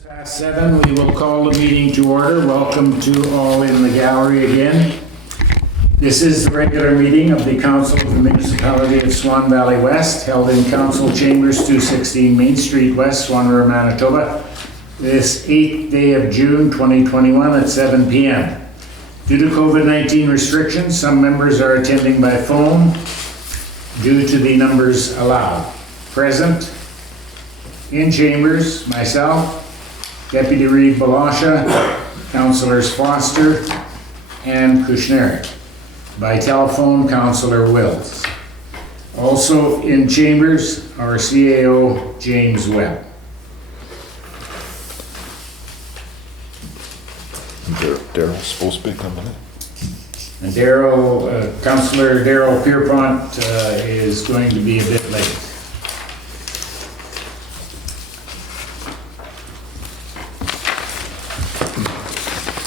Past 7, we will call the meeting to order. Welcome to all in the gallery again. This is the regular meeting of the Council of the Municipality of Swan Valley West, held in Council Chambers 216 Main Street West, Swan River, Manitoba, this 8th day of June 2021 at 7 p.m. Due to COVID-19 restrictions, some members are attending by phone due to the numbers allowed. Present in chambers, myself, Deputy Reeve Blosha, Councillors Foster and Kushniryk. By telephone, Councillor Wills. Also in chambers, our CAO, James Webb. Darryl's supposed to be coming in. And Councillor Darryl Pierrepont is going to be a bit late.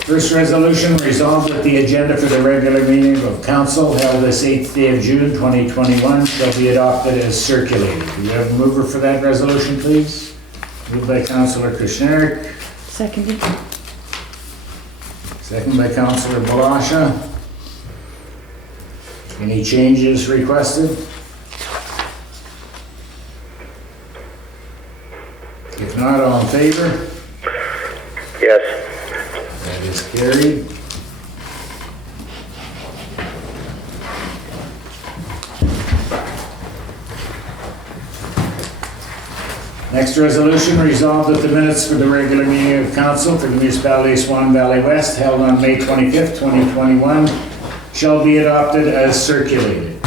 First resolution, resolved that the agenda for the regular meeting of council held this 8th day of June 2021 shall be adopted as circulated. Do we have a mover for that resolution, please? Moved by Councillor Kushniryk. Seconded. Second by Councillor Blosha. Any changes requested? If not, all in favor? Yes. That is carried. Next resolution, resolved that the minutes for the regular meeting of council for the Municipality of Swan Valley West held on May 25th, 2021 shall be adopted as circulated.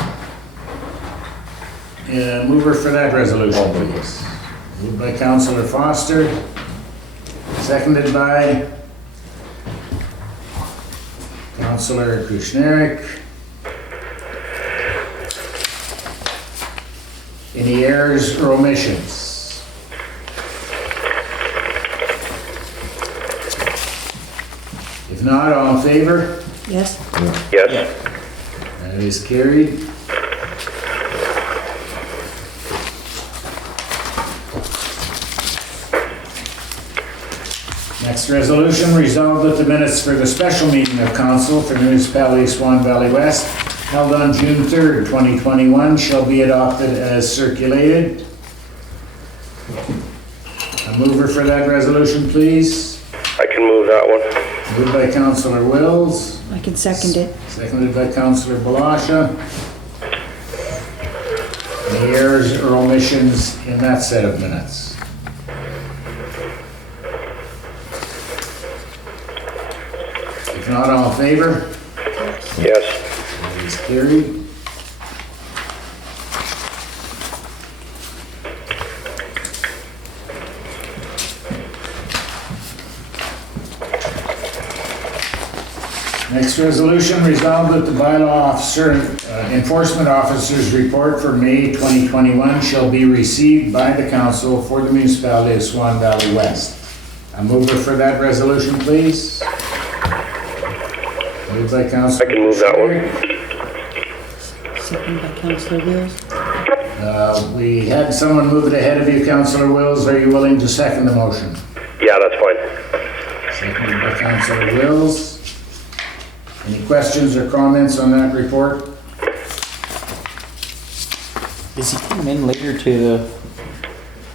Mover for that resolution, please. Moved by Councillor Foster, seconded by Councillor Kushniryk. Any errors or omissions? If not, all in favor? Yes. Yes. That is carried. Next resolution, resolved that the minutes for the special meeting of council for the Municipality of Swan Valley West held on June 3rd, 2021 shall be adopted as circulated. A mover for that resolution, please. I can move that one. Moved by Councillor Wills. I can second it. Seconded by Councillor Blosha. Any errors or omissions in that set of minutes? If not, all in favor? Yes. That is carried. Next resolution, resolved that the bylaw officer, enforcement officer's report for May 2021 shall be received by the council for the Municipality of Swan Valley West. A mover for that resolution, please. Moved by Councillor. I can move that one. Second by Councillor Wills. We had someone move it ahead of you, Councillor Wills. Are you willing to second the motion? Yeah, that's fine. Seconded by Councillor Wills. Any questions or comments on that report? Is he coming in later to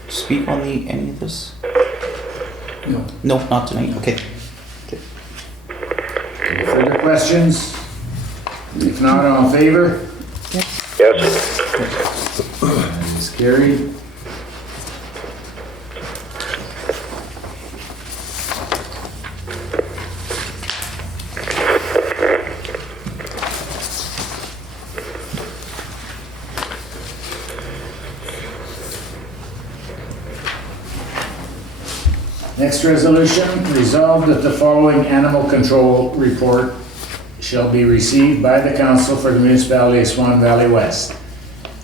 speak on any of this? No. No, not tonight. Okay. Any further questions? If not, all in favor? Yes. That is carried. Next resolution, resolved that the following animal control report shall be received by the council for the Municipality of Swan Valley West.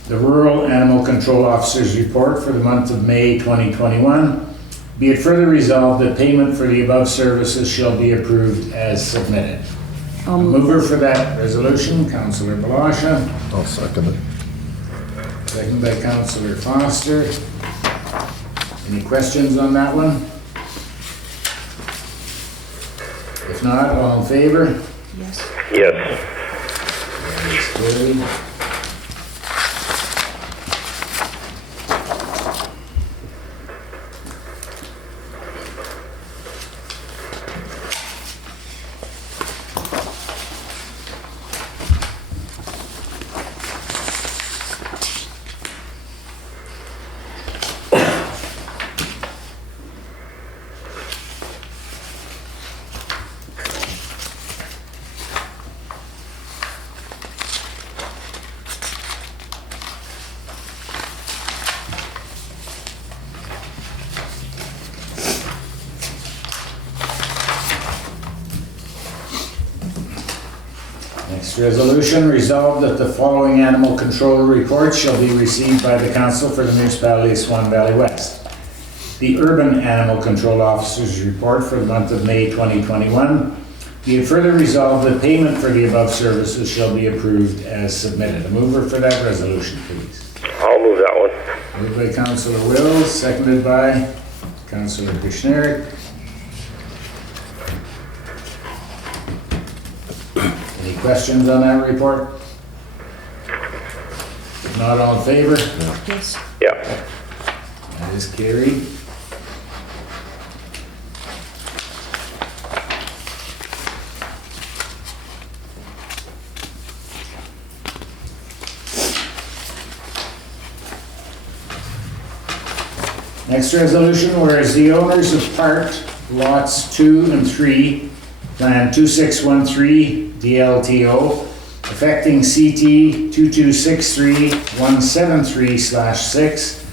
The Rural Animal Control Officer's report for the month of May 2021. Be it further resolved that payment for the above services shall be approved as submitted. A mover for that resolution, Councillor Blosha. I'll second it. Second by Councillor Foster. Any questions on that one? If not, all in favor? Yes. Yes. It's carried. Next resolution, resolved that the following animal control reports shall be received by the council for the municipality of Swan Valley West. The urban animal control officer's report for the month of May 2021. Be it further resolved that payment for the above services shall be approved as submitted. A mover for that resolution, please. I'll move that one. Moved by Councillor Wills, seconded by Councillor Kushniryk. Any questions on that report? If not, all in favor? Yes. Yeah. That is carried. Next resolution, whereas the owners of part lots 2 and 3, Plan 2613 DLTO, affecting CT 2263-173/6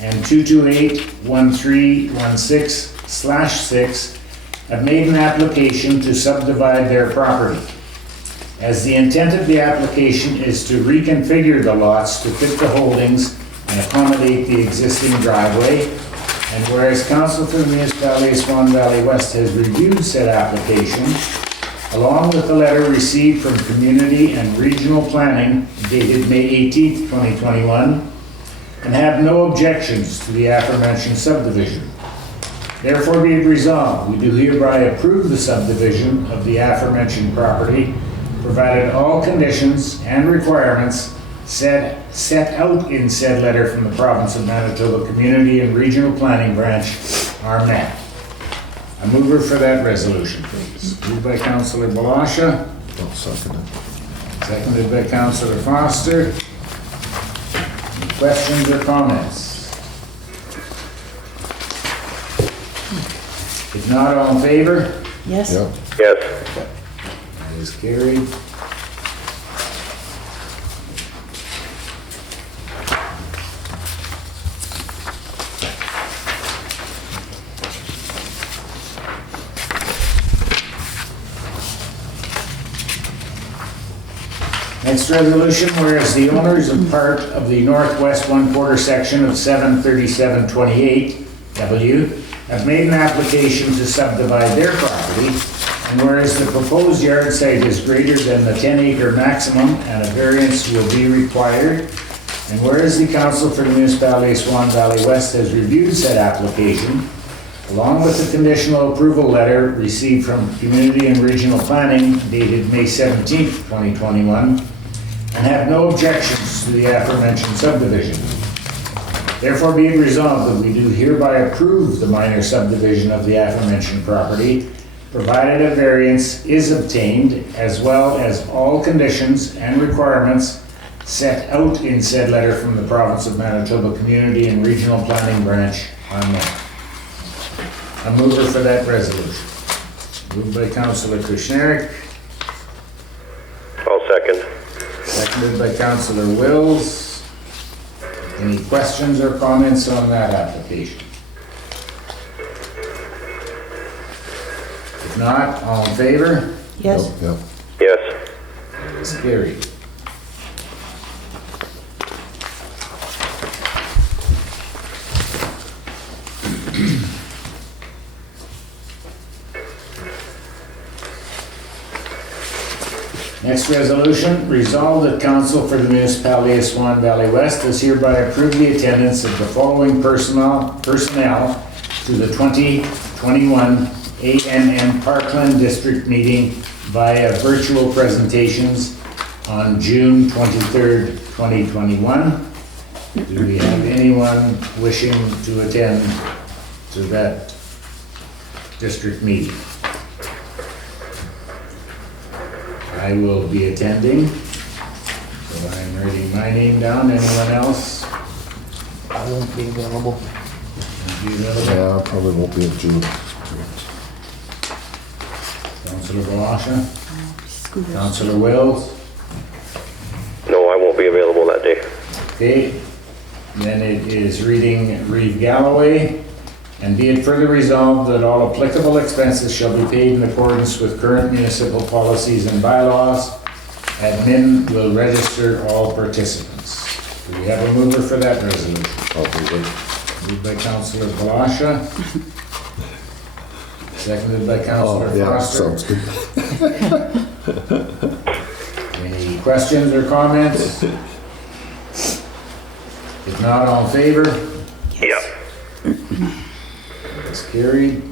and 228-1316/6, have made an application to subdivide their property. As the intent of the application is to reconfigure the lots to fit the holdings and accommodate the existing driveway, and whereas Council for the Municipality of Swan Valley West has reviewed said application, along with the letter received from Community and Regional Planning dated May 18th, 2021, and have no objections to the aforementioned subdivision. Therefore be it resolved, we do hereby approve the subdivision of the aforementioned property, provided all conditions and requirements set out in said letter from the Province of Manitoba Community and Regional Planning Branch are met. A mover for that resolution, please. Moved by Councillor Blosha, I'll second it. seconded by Councillor Foster. Any questions or comments? If not, all in favor? Yes. Yep. Yes. That is carried. Next resolution, whereas the owners of part of the northwest one-quarter section of 73728 W have made an application to subdivide their property, and whereas the proposed yard site is greater than the 10-acre maximum and a variance will be required, and whereas the Council for the Municipality of Swan Valley West has reviewed said application, along with the conditional approval letter received from Community and Regional Planning dated May 17th, 2021, and have no objections to the aforementioned subdivision. Therefore be it resolved that we do hereby approve the minor subdivision of the aforementioned property, provided a variance is obtained, as well as all conditions and requirements set out in said letter from the Province of Manitoba Community and Regional Planning Branch are met. A mover for that resolution. Moved by Councillor Kushniryk, I'll second. seconded by Councillor Wills. Any questions or comments on that application? If not, all in favor? Yes. Yep. Yes. It is carried. Next resolution, resolved that Council for the Municipality of Swan Valley West does hereby approve the attendance of the following personnel to the 2021 ANN Parkland District meeting via virtual presentations on June 23rd, 2021. Do we have anyone wishing to attend to that district meeting? I will be attending, so I'm writing my name down. Anyone else? I won't be available. Be available? Yeah, I probably won't be in June. Councillor Blosha? Scooters. Councillor Wills? No, I won't be available that day. Okay, then it is reading Reeve Galloway. And be it further resolved that all applicable expenses shall be paid in accordance with current municipal policies and bylaws. Admin will register all participants. Do we have a mover for that resolution? I'll be late. Moved by Councillor Blosha. Seconded by Councillor Oh, yeah, Foster. sounds good. Any questions or comments? If not, all in favor? Yeah. It's carried.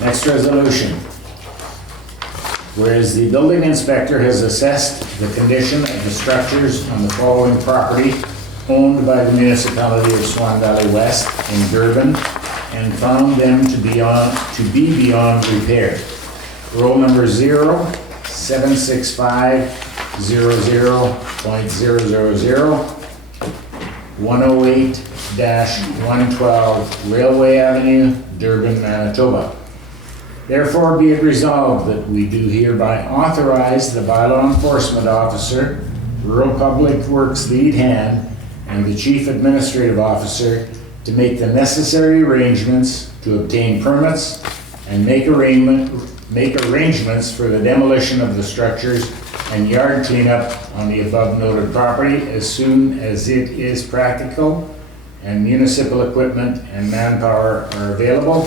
Next resolution. Whereas the building inspector has assessed the condition of the structures on the following property owned by the Municipality of Swan Valley West in Durban and found them to be beyond repair. Roll number 076500.000 108-112 Railway Avenue, Durban, Manitoba. Therefore, be it resolved that we do hereby authorize the bylaw enforcement officer, Rural Public Works lead hand, and the chief administrative officer to make the necessary arrangements to obtain permits and make arrangements for the demolition of the structures and yard cleanup on the above noted property as soon as it is practical and municipal equipment and manpower are available.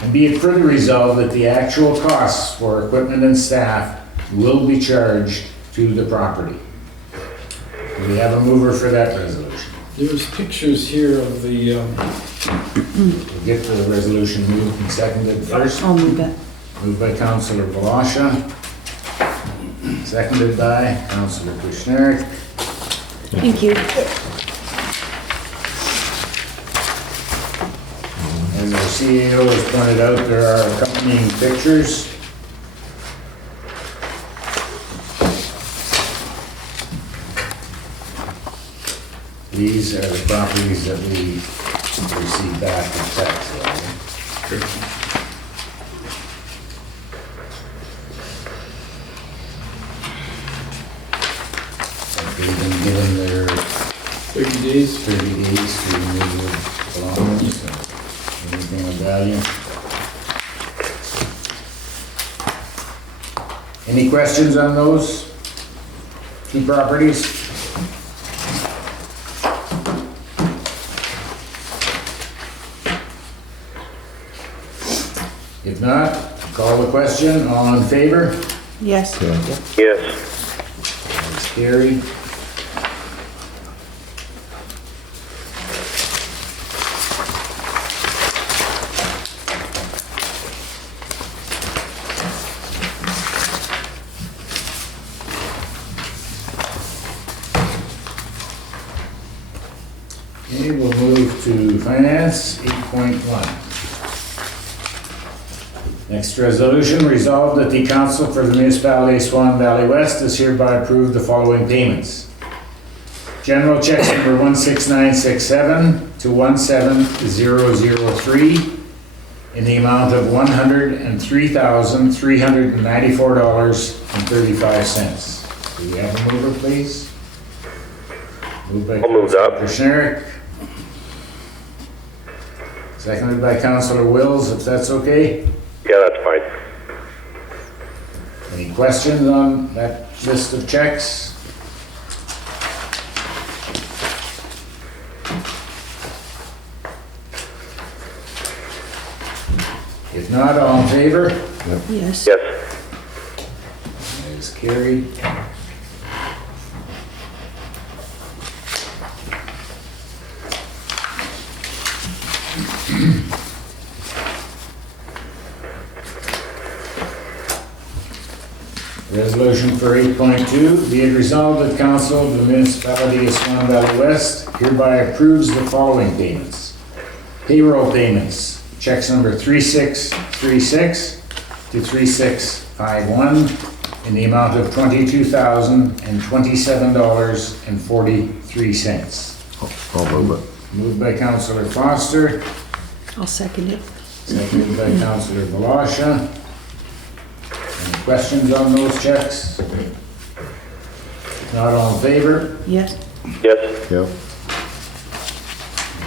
And be it further resolved that the actual costs for equipment and staff will be charged to the property. Do we have a mover for that resolution? There's pictures here of the, We'll get to the resolution moved and seconded first. I'll move it. Moved by Councillor Blosha, seconded by Councillor Kushniryk. Thank you. As our CEO has pointed out, there are accompanying pictures. These are the properties that we received back in tax value. They've been given their 30 days. 30 days to remove the belongings, or anything of value. Any questions on those two properties? If not, call the question. All in favor? Yes. Yeah. Yes. It's carried. Okay, we'll move to finance, 8.1. Next resolution, resolved that the council for the municipality of Swan Valley West does hereby approve the following payments. General checks number 16967 to 17003 in the amount of $103,394.35. Do we have a mover, please? Moved by I'll move that. Kushniryk. Seconded by Councillor Wills, if that's okay. Yeah, that's fine. Any questions on that list of checks? If not, all in favor? Yes. Yes. That is carried. Resolution for 8.2, be it resolved that Council of the Municipality of Swan Valley West hereby approves the following payments. Payroll payments, checks number 3636 to 3651 in the amount of $22,027.43. I'll move it. Moved by Councillor Foster, I'll second it. seconded by Councillor Blosha. Any questions on those checks? Not all in favor? Yes. Yes. Yeah.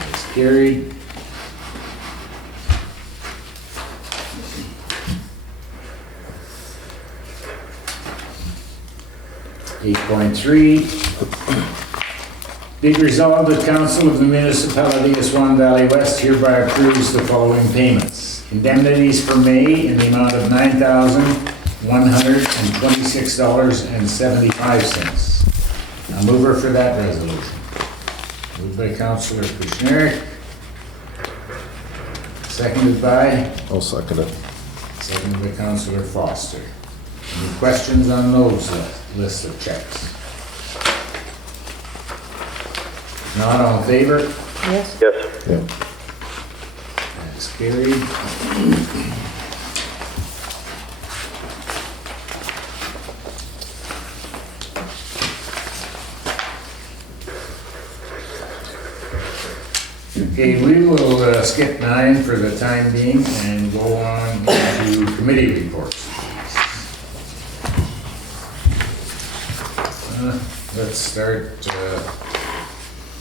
It's carried. Eight point three. Be it resolved that Council of the Municipality of Swan Valley West hereby approves the following payments. Indemnities for May in the amount of $9,126.75. A mover for that resolution. Moved by Councillor Kushniryk. Seconded by? I'll second it. Seconded by Councillor Foster. Any questions on those list of checks? Not all in favor? Yes. Yes. Yeah. That's carried. Okay, we will skip 9 for the time being and go on to committee reports. Let's start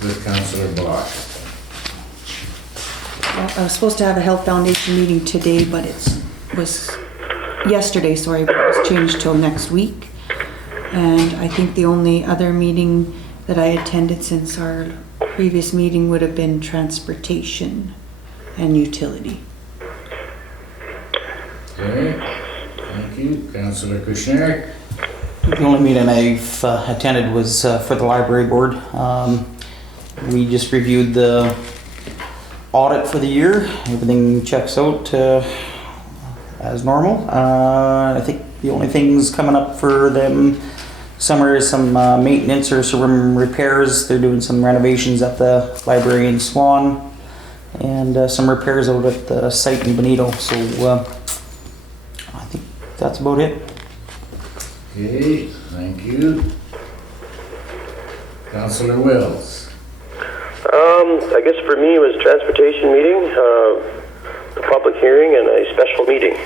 with Councillor Blosha. Well, I was supposed to have a Health Foundation meeting today, but was yesterday, sorry, but it was changed till next week. And I think the only other meeting that I attended since our previous meeting would have been transportation and utility. Okay, thank you. Councillor Kushniryk. The only meeting I've attended was for the library board. We just reviewed the audit for the year. Everything checks out as normal. I think the only things coming up for them summer is some maintenance or some repairs. They're doing some renovations at the library in Swan and some repairs out at the site in Bonito. So I think that's about it. Okay, thank you. Councillor Wills. I guess for me it was transportation meeting, a public hearing, and a special meeting.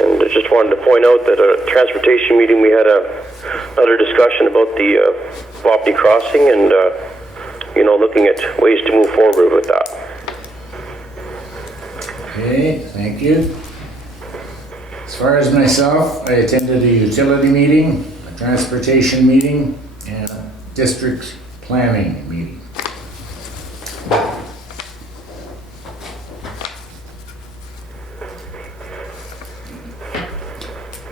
And I just wanted to point out that at a transportation meeting we had another discussion about the Wapney crossing and looking at ways to move forward with that. Okay, thank you. As far as myself, I attended a utility meeting, a transportation meeting, and a district planning meeting.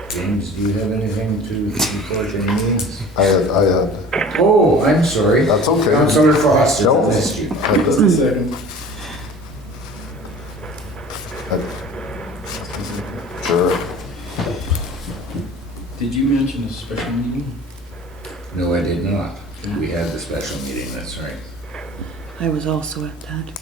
James, do you have anything to report in meetings? I had, Oh, I'm sorry. That's okay. Councillor Foster, No. I missed you. I did. Second. Sure. Did you mention a special meeting? No, I did not. We had the special meeting, that's right. I was also at that.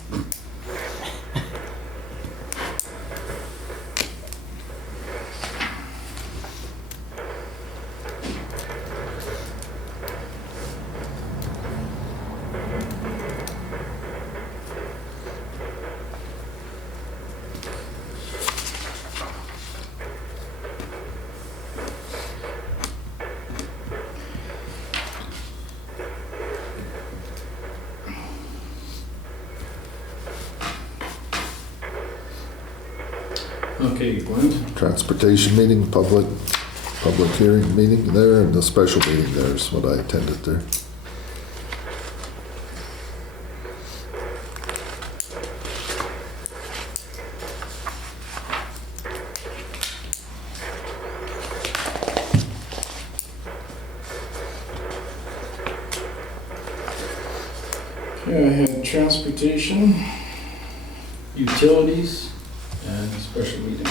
Okay, Glen. Transportation meeting, public hearing meeting there, and the special meeting there is what I attended there. Okay, I had transportation, utilities, and a special meeting.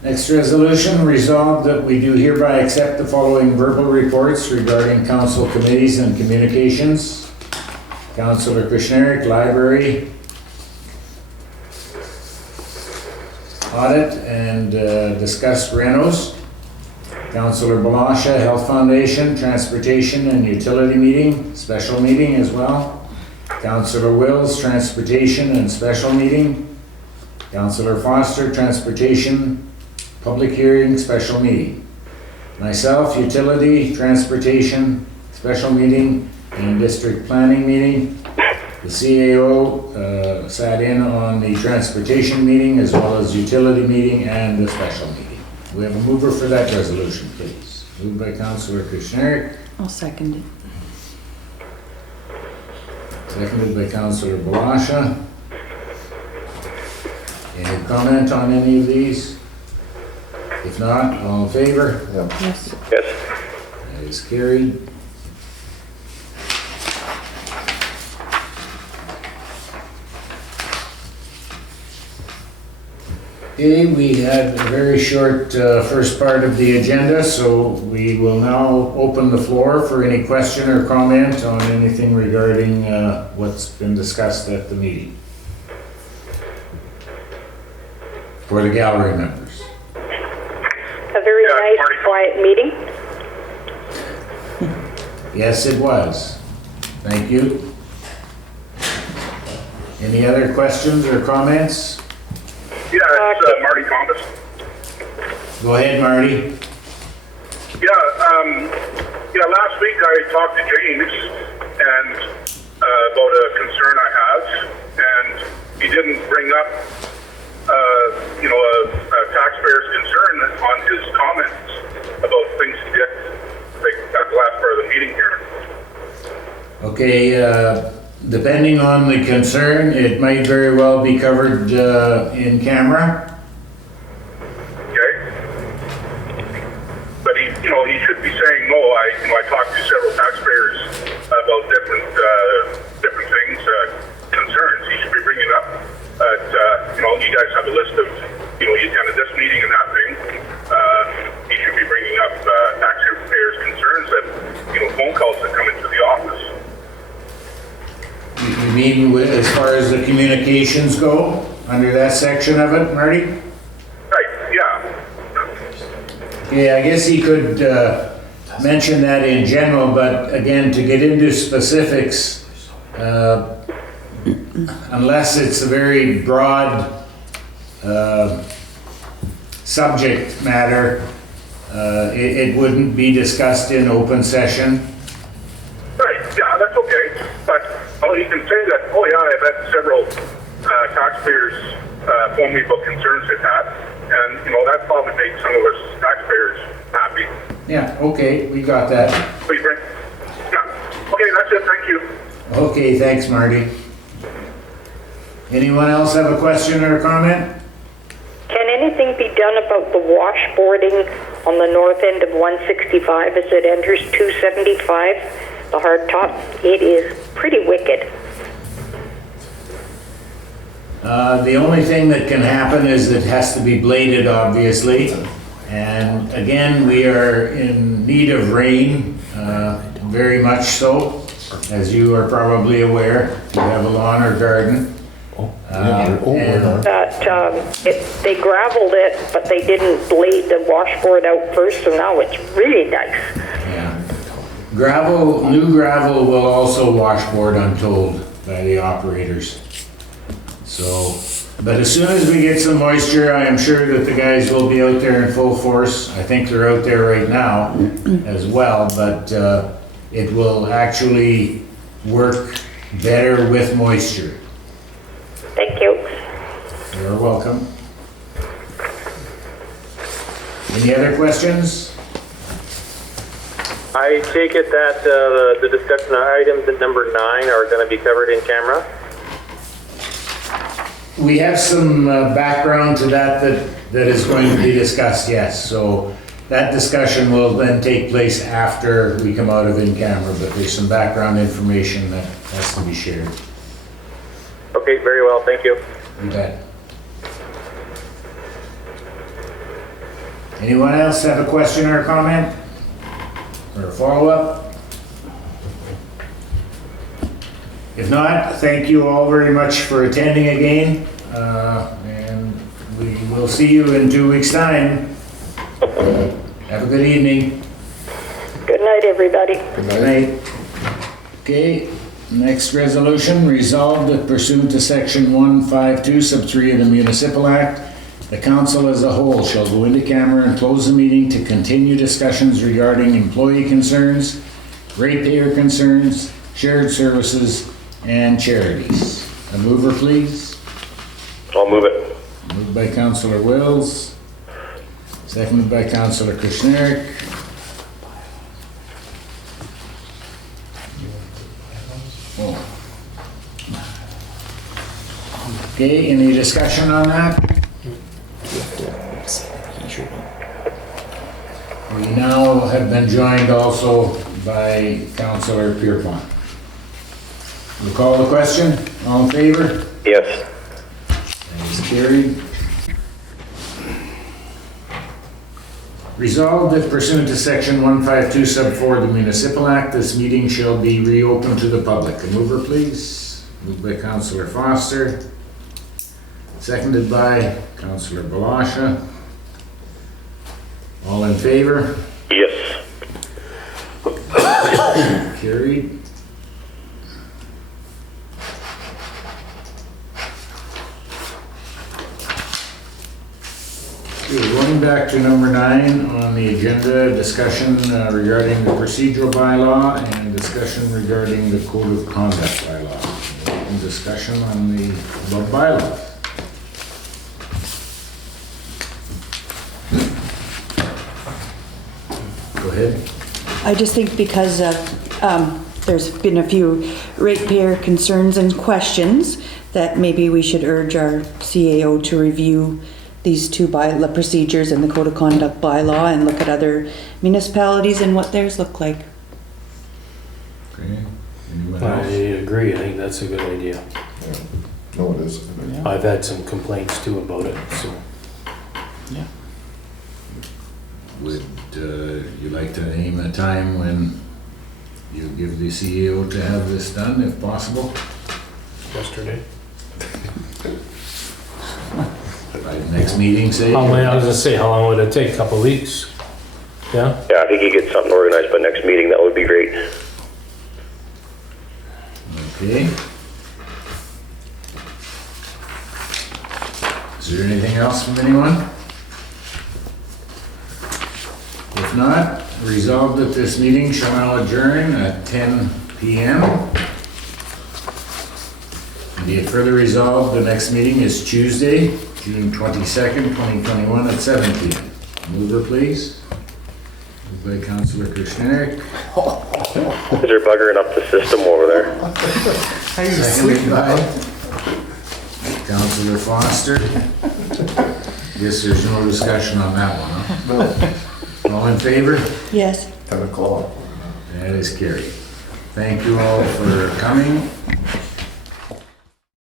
Next resolution, resolved that we do hereby accept the following verbal reports regarding council committees and communications. Councillor Kushniryk, Library, Audit and discuss renos. Councillor Blosha, Health Foundation, Transportation and Utility Meeting, special meeting as well. Councillor Wills, Transportation and special meeting. Councillor Foster, Transportation, public hearing, special meeting. Myself, Utility, Transportation, special meeting, and District Planning meeting. The CAO sat in on the Transportation meeting as well as Utility meeting and the special meeting. We have a mover for that resolution, please. Moved by Councillor Kushniryk, I'll second it. seconded by Councillor Blosha. Any comment on any of these? If not, all in favor? Yeah. Yes. Yes. That is carried. Okay, we had a very short first part of the agenda, so we will now open the floor for any question or comment on anything regarding what's been discussed at the meeting. For the gallery members. A very nice, quiet meeting. Yes, it was. Thank you. Any other questions or comments? Yeah, it's Marty Thomas. Go ahead, Marty. Yeah, last week I talked to James and about a concern I have, and he didn't bring up, a taxpayer's concern on his comments about things he did at the last part of the meeting here. Okay, depending on the concern, it might very well be covered in camera. Okay? But he should be saying, no, I talked to several taxpayers about different things, concerns. He should be bringing up. You guys have a list of, you attended this meeting and that thing. He should be bringing up taxpayers' concerns that, phone calls that come into the office. You mean as far as the communications go, under that section of it, Marty? Right, yeah. Yeah, I guess he could mention that in general, but again, to get into specifics, unless it's a very broad subject matter, it wouldn't be discussed in open session. Right, yeah, that's okay. But you can say that, I've had several taxpayers phone me about concerns they've had, and, that probably makes some of us taxpayers happy. Yeah, okay, we got that. Please bring. Yeah, okay, that's it, thank you. Okay, thanks, Marty. Anyone else have a question or a comment? Can anything be done about the washboarding on the north end of 165 as it enters 275, the hard top? It is pretty wicked. The only thing that can happen is it has to be bladed, obviously. And again, we are in need of rain, very much so, as you are probably aware, if you have a lawn or garden. They graveled it, but they didn't blade the washboard out first, so now it's really nice. Yeah. New gravel will also washboard, I'm told, by the operators. So, but as soon as we get some moisture, I am sure that the guys will be out there in full force. I think they're out there right now as well, but it will actually work better with moisture. Thank you. You're welcome. Any other questions? I take it that the discussion items at number 9 are going to be covered in camera? We have some background to that is going to be discussed, yes. So that discussion will then take place after we come out of in camera, but there's some background information that has to be shared. Okay, very well, thank you. You bet. Anyone else have a question or a comment? Or a follow-up? If not, thank you all very much for attending again. And we will see you in 2 weeks' time. Have a good evening. Good night, everybody. Good Good night. night. Okay, next resolution, resolved that pursuant to section 152 sub 3 of the Municipal Act, the council as a whole shall go into camera and close the meeting to continue discussions regarding employee concerns, ratepayer concerns, shared services, and charities. A mover, please. I'll move it. Moved by Councillor Wills, seconded by Councillor Kushniryk. Oh. Okay, any discussion on that? We now have been joined also by Councillor Pierrepont. We'll call the question. All in favor? Yes. That is carried. Resolved that pursuant to section 152 sub 4 of the Municipal Act, this meeting shall be reopened to the public. A mover, please. Moved by Councillor Foster. Seconded by Councillor Blosha. All in favor? Yes. Carried. Okay, going back to number 9 on the agenda, discussion regarding the procedural bylaw and discussion regarding the code of conduct bylaw. And discussion on the above bylaws. Go ahead. I just think because there's been a few ratepayer concerns and questions that maybe we should urge our CAO to review these two bylaw procedures and the code of conduct bylaw and look at other municipalities and what theirs look like. Okay. Anyone I else? agree, I think that's a good idea. No, it is. I've had some complaints too about it, so. Would you like to name a time when you give the CEO to have this done, if possible? Yesterday. By the next meeting, say? I was gonna say, how long would it take? Couple weeks? Yeah? Yeah, I think you get something organized by next meeting. That would be great. Okay. Is there anything else from anyone? If not, resolved that this meeting shall now adjourn at 10 p.m. Be it further resolved, the next meeting is Tuesday, June 22nd, 2021 at 7 p.m. Mover, please. Moved by Councillor Kushniryk. They're buggering up the system over there. Seconded by Councillor Foster. Guess there's no discussion on that one, huh? All in favor? Yes. 10 o'clock. That is carried. Thank you all for coming.